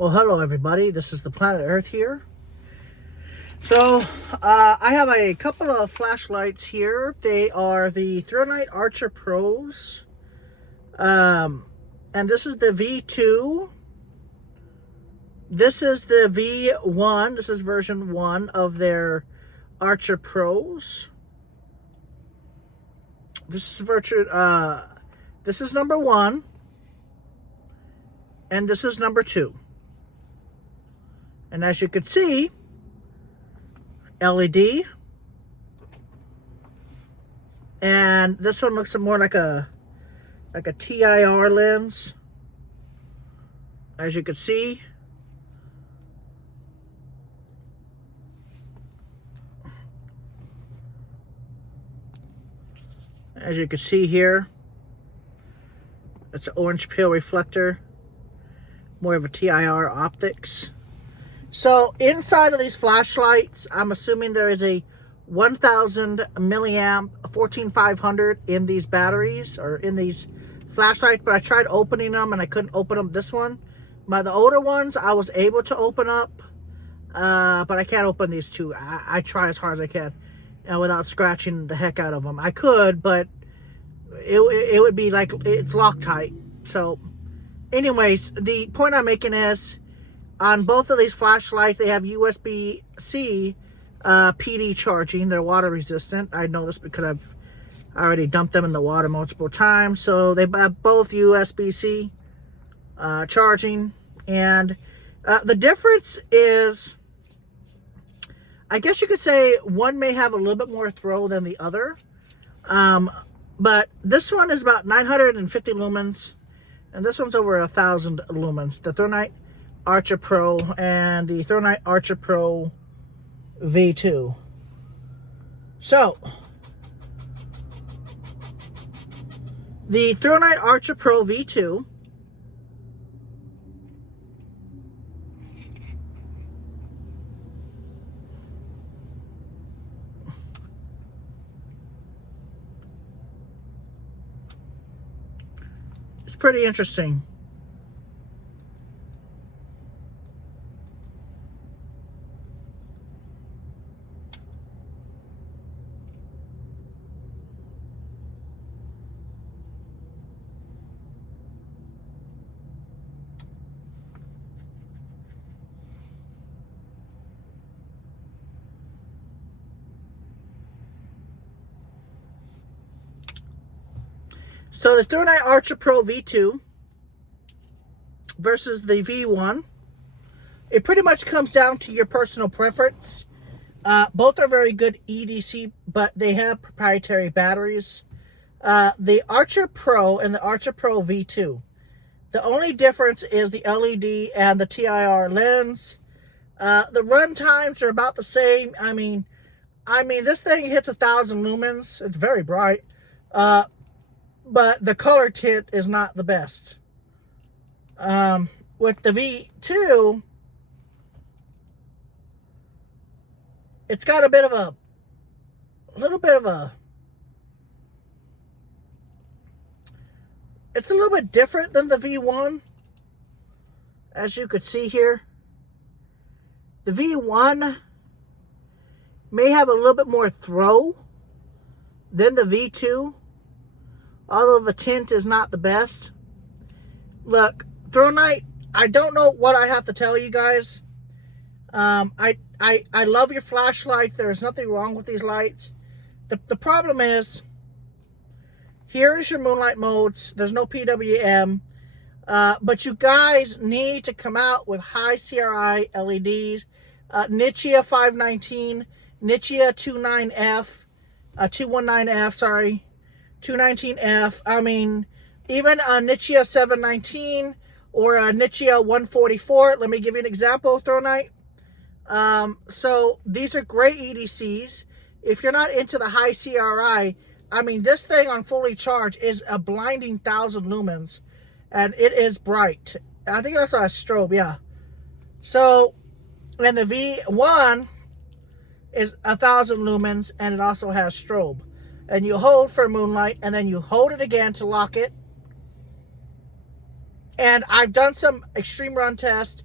Well, hello everybody. This is the planet Earth here. So, I have a couple of flashlights here. They are the Thrunite Archer Pros. And this is the V2. This is the V1. This is version 1 of their Archer Pros. This is number 1. And this is number 2. And as you can see, LED. And this one looks more like a TIR lens. As you can see. As you can see here, it's an orange pale reflector. More of a TIR optics. So inside of these flashlights, I'm assuming there is a 1000 milliamp 14500 in these batteries or in these flashlights, but I tried opening them and I couldn't open them. This one, the older ones, I was able to open up, but I can't open these two. I try as hard as I can, and without scratching the heck out of them. I could, but it would be like it's Loctite. So, anyways, the point I'm making is, on both of these flashlights, they have USB-C PD charging. They're water resistant. I know this because I've already dumped them in the water multiple times. So they have both USB-C charging. And the difference is, I guess you could say one may have a little bit more throw than the other. But this one is about 950 lumens. And this one's over 1,000 lumens. The Thrunite Archer Pro and the Thrunite Archer Pro V2. So, the Thrunite Archer Pro V2 it's pretty interesting. So the Thrunite Archer Pro V2 versus the V1, it pretty much comes down to your personal preference. Both are very good EDC, but they have proprietary batteries. The Archer Pro and the Archer Pro V2, the only difference is the LED and the TIR lens. The run times are about the same. I mean, this thing hits 1,000 lumens. It's very bright. But the color tint is not the best. With the V2, it's got a little bit different than the V1, as you could see here. The V1 may have a little bit more throw than the V2. Although the tint is not the best. Look, Thrunite, I don't know what I have to tell you guys. I love your flashlight. There's nothing wrong with these lights. The problem is, here is your moonlight modes. There's no PWM. But you guys need to come out with high CRI LEDs. Nichia 519, Nichia 219F, sorry. 219F. I mean, even a Nichia 719 or a Nichia 144. Let me give you an example, Thrunite. So these are great EDCs. If you're not into the high CRI, I mean, this thing on fully charged is a blinding 1,000 lumens, and it is bright. I think that's a strobe, yeah. So, and the V1 is 1,000 lumens, and it also has strobe. And you hold for moonlight, and then you hold it again to lock it. And I've done some extreme run tests.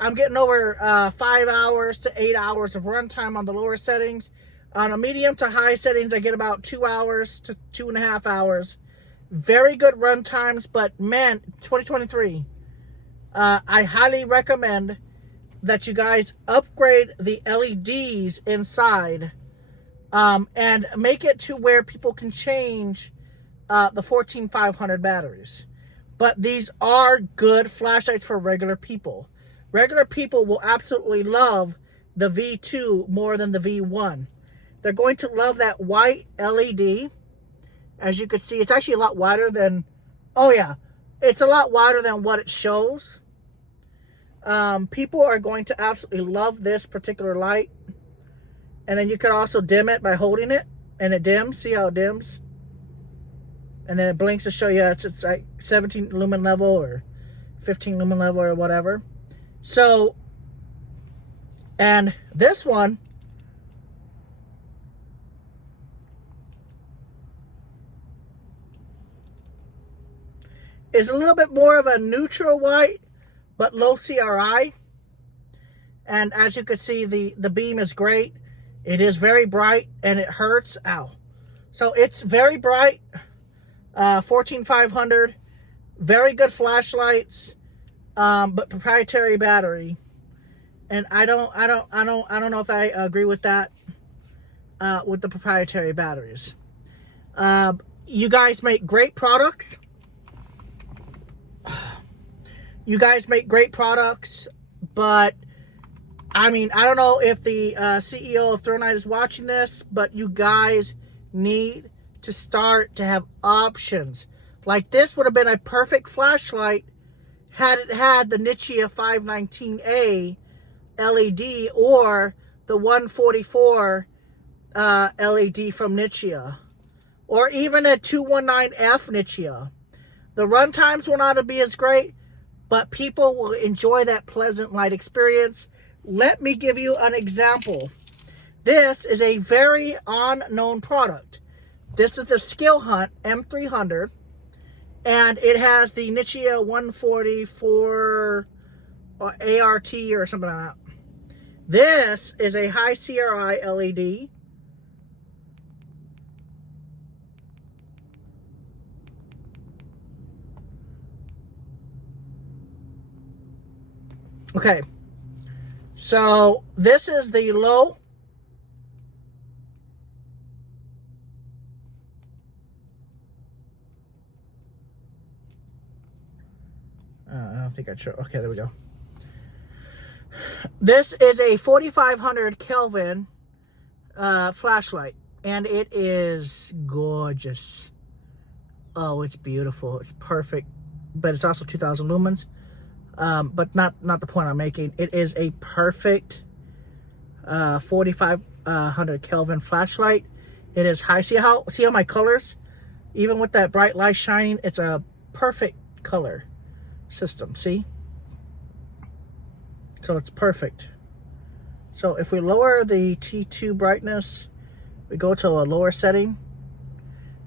I'm getting over 5 hours to 8 hours of runtime on the lower settings. On a medium to high settings, I get about 2 hours to 2.5 hours. Very good run times, but man, 2023, I highly recommend that you guys upgrade the LEDs inside and make it to where people can change the 14500 batteries. But these are good flashlights for regular people. Regular people will absolutely love the V2 more than the V1. They're going to love that white LED. As you can see, it's actually a lot wider than, oh yeah, it's a lot wider than what it shows. People are going to absolutely love this particular light. And then you can also dim it by holding it, and it dims. See how it dims? And then it blinks to show you it's like 17 lumen level or 15 lumen level or whatever. So, and this one is a little bit more of a neutral white, but low CRI. And as you can see, the beam is great. It is very bright, and it hurts. Ow. So it's very bright. 14500. Very good flashlights, but proprietary battery. And I don't know if I agree with that. With the proprietary batteries. You guys make great products. You guys make great products, but I mean, I don't know if the CEO of Thrunite is watching this, but you guys need to start to have options. Like this would have been a perfect flashlight had it had the Nichia 519A LED or the 144 LED from Nichia, or even a 219F Nichia. The run times will not be as great, but people will enjoy that pleasant light experience. Let me give you an example. This is a very unknown product. This is the Skill Hunt M300, and it has the Nichia 144 ART or something like that. This is a high CRI LED. Okay, so this is the low. I don't think I should. Okay, there we go. This is a 4500 Kelvin flashlight, and it is gorgeous. Oh, it's beautiful. It's perfect, but it's also 2000 lumens. But not the point I'm making. It is a perfect 4500 Kelvin flashlight. It is high. See how my colors, even with that bright light shining, it's a perfect color system. See? So it's perfect. So if we lower the T2 brightness, we go to a lower setting.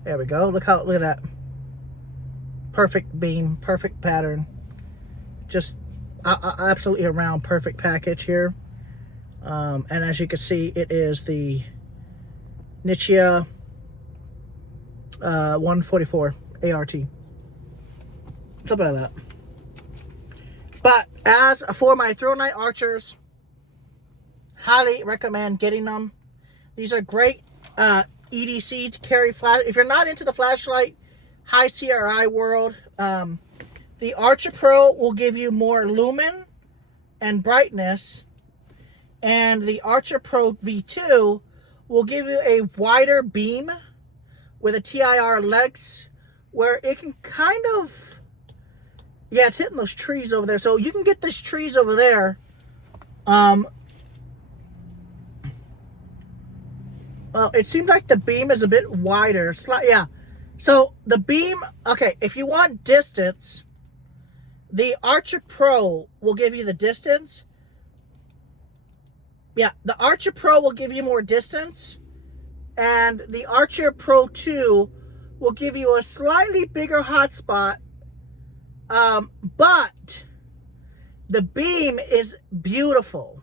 There we go. Look at that. Perfect beam, perfect pattern. Just absolutely a round perfect package here. And as you can see, it is the Nichia 144 ART. Something like that. But as for my Thrunite archers, highly recommend getting them. These are great EDC to carry flash. If you're not into the flashlight, high CRI world, the Archer Pro will give you more lumen and brightness, and the Archer Pro V2 will give you a wider beam with a TIR legs, where it can kind of, yeah, it's hitting those trees over there, so you can get those trees over there. Well, it seems like the beam is a bit wider, yeah. So the beam, okay, if you want distance, the Archer Pro will give you the distance. Yeah, the Archer Pro will give you more distance. And the Archer Pro 2 will give you a slightly bigger hotspot. But The beam is beautiful.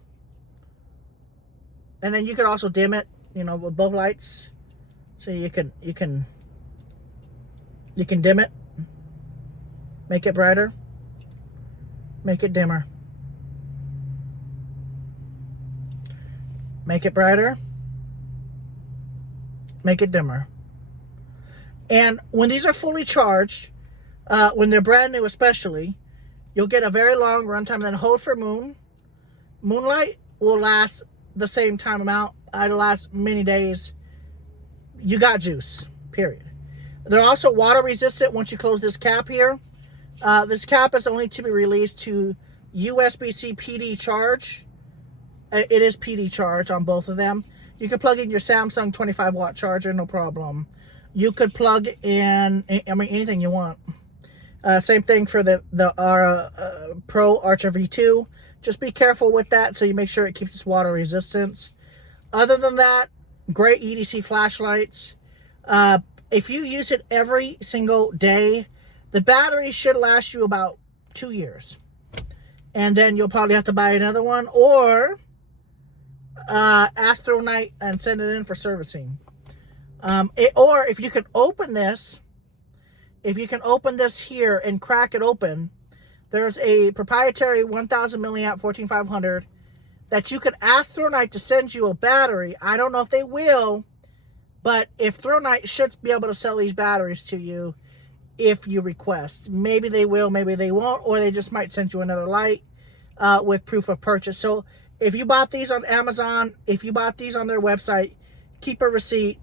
And then you could also dim it, you know, with both lights. So you can dim it, make it brighter, make it dimmer, make it brighter, make it dimmer. And when these are fully charged, when they're brand new especially, you'll get a very long runtime. Then hold for moonlight will last the same time amount. It'll last many days. You got juice, period. They're also water resistant once you close this cap here. This cap is only to be released to USB-C PD charge. It is PD charge on both of them. You can plug in your Samsung 25 watt charger, no problem. You could plug in, I mean, anything you want. Same thing for the Pro Archer V2. Just be careful with that so you make sure it keeps its water resistance. Other than that, great EDC flashlights. If you use it every single day, the battery should last you about 2 years. And then you'll probably have to buy another one, or ask Thrunite and send it in for servicing. Or if you can open this, here and crack it open, there's a proprietary 1000 milliamp 14500 that you could ask Thrunite to send you a battery. I don't know if they will, but if Thrunite should be able to sell these batteries to you if you request. Maybe they will, maybe they won't, or they just might send you another light with proof of purchase. So if you bought these on Amazon, if you bought these on their website, keep a receipt.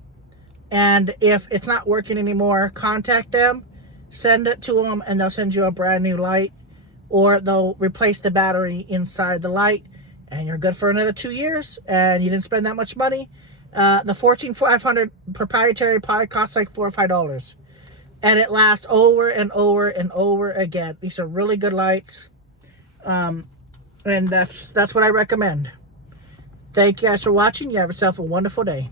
And if it's not working anymore, contact them, send it to them, and they'll send you a brand new light, or they'll replace the battery inside the light, and you're good for another 2 years, and you didn't spend that much money. The 14500 proprietary probably costs like $4 or $5, and it lasts over and over and over again. These are really good lights, and that's what I recommend. Thank you guys for watching. You have yourself a wonderful day.